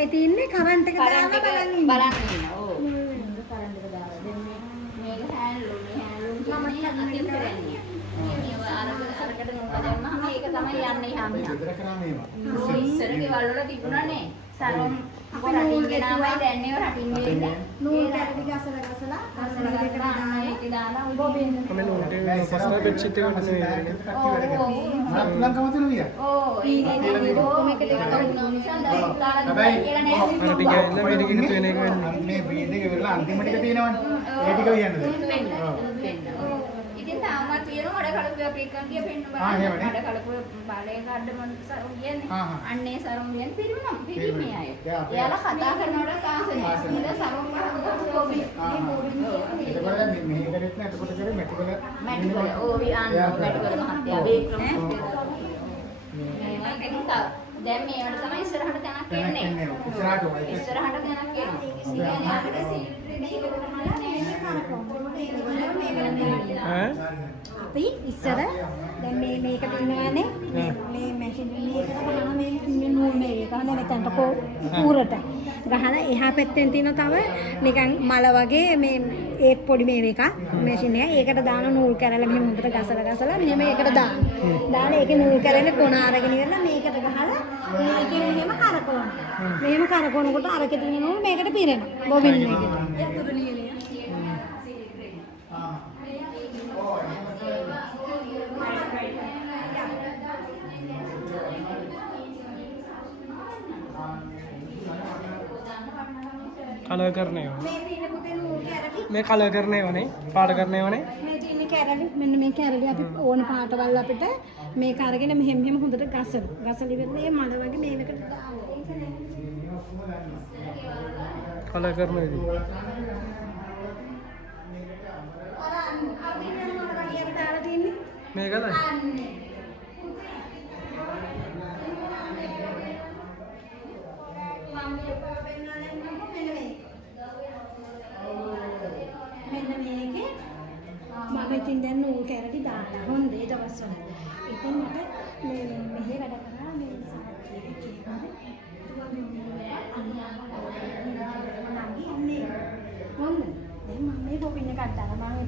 හැබැයි තින්නේ කරන්ට් එක දාලා බලන් ඉන්න. බලන් ඉන්න. ඔව්. කරන්ට් එක දාලා. දැන් මේක හැන්ඩ්ලූම් කියන්නේ අතින් කරන්නේ. අරකට නෝන දැම්මම මේක තමයි යන්නේ හැම. විතර කරන්නේ ඒවා. ඉස්සර ගෙවල් වල තිබුණානේ. සරම් රටින් ගෙනාවයි දැන් ඒව රටින් ගෙන්නේ. නූල් කැරටි ගසලා ඒක දාලා බොබින්. हमें नोट फर्स्ट बेडशीट है මම ලංකම තුන විය. ඕ ඊනේ ඔක්කොම එක දෙකට දාලා කියලා නෑ. අර ටික එන්න මේ ටික එකතු වෙන එක වෙන්නේ. මේ බීඩ් එක ඉවරලා අන්තිම ටික තියෙනවනේ. ඒ ටික වියන්නද? වෙන්න. ඉතින් තාමත් තියෙනවා අඩ කලපුව අපි එක්කන් ගිය පෙන්න බලන්න. එහෙමනේ. අඩ කලපුව බලේ කඩ මොන සරුම් කියන්නේ. අන්නේ සරුම් කියන්නේ පිරිමනම් පිරිමේ අය. එයාලා කතා කරනකොට කාසනේ. ඉතින් සරුම් බලනකොට ඔබි මේ බෝඩින් එතකොට දැන් මෙහෙ කරෙත් නෑ. එතකොට කරේ මැටිවල මැටිවල ඕවි ආන්න මැටිවල මහත්තයා බේක්‍රම දැන් මේවට තමයි ඉස්සරහට තැනක් එන්නේ. ඉස්සරහට ඔය. ඉස්සරහට තැනක් එන්නේ. ඉතින් අපිට අපි ඉස්සර දැන් මේක තියෙනවානේ මේ මැෂින් මේකට ගහන මේ නූල් මේක ගහන මෙතනට කූරට ගහලා එහා පැත්තෙන් තියෙන තව නිකන් මල වගේ මේ ඒත් පොඩි මේ එකක් මැෂින් එක ඒකට දාන නූල් කැරලා මෙහෙම හොඳට ගසලා මෙහෙම ඒකට දාලා ඒකේ නූල් කැරලා කොන අරගෙන ඉවරලා මේකට ගහලා මේකෙන් මෙහෙම කරකවනවා මෙහෙම කරකවනකොට අරකේ තියෙන නූල් මේකට පිරෙනවා බොබින් මේකට යතුරු ලියලේ कलर करने हो मैं कलर करने वाले पाठ करने वाले මේ තියෙන කැරලි මෙන්න මේ කැරලි අපි ඕන පාටවල් අපිට මේක අරගෙන මෙහෙම හොඳට ගසලා ඉවරලා මේ මල වගේ මේකට कलर करने दी අර අපි වෙන මොන වගේකට දාලා තින්නේ मैं कहता මම ඉතින් දැන් නූල් කැරටි දාලා හොඳේ දවස්වල. ඉතින් මට මේ මෙහෙ වැඩ කරා මේ සාහිත්‍යයේ කියන්නේ. හොඳ. දැන් මම මේ බොබින් එකක් දාලා මම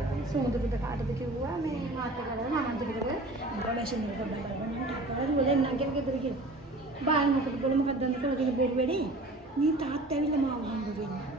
ඉතින් සුමුදුට කාටද කිව්වා මේ මාත් කරලා මම අන්තිමට ඉන්ෆෝමේෂන් එක බලන්න ටක්කවල වලින් නැගගෙන ගෙදර ගියා. බාල් මොකද මොකක්ද දන්නේ කියලා බොරු වෙන්නේ. මේ තාත්තා ඇවිල්ලා මාව හම්බ වෙන්නේ.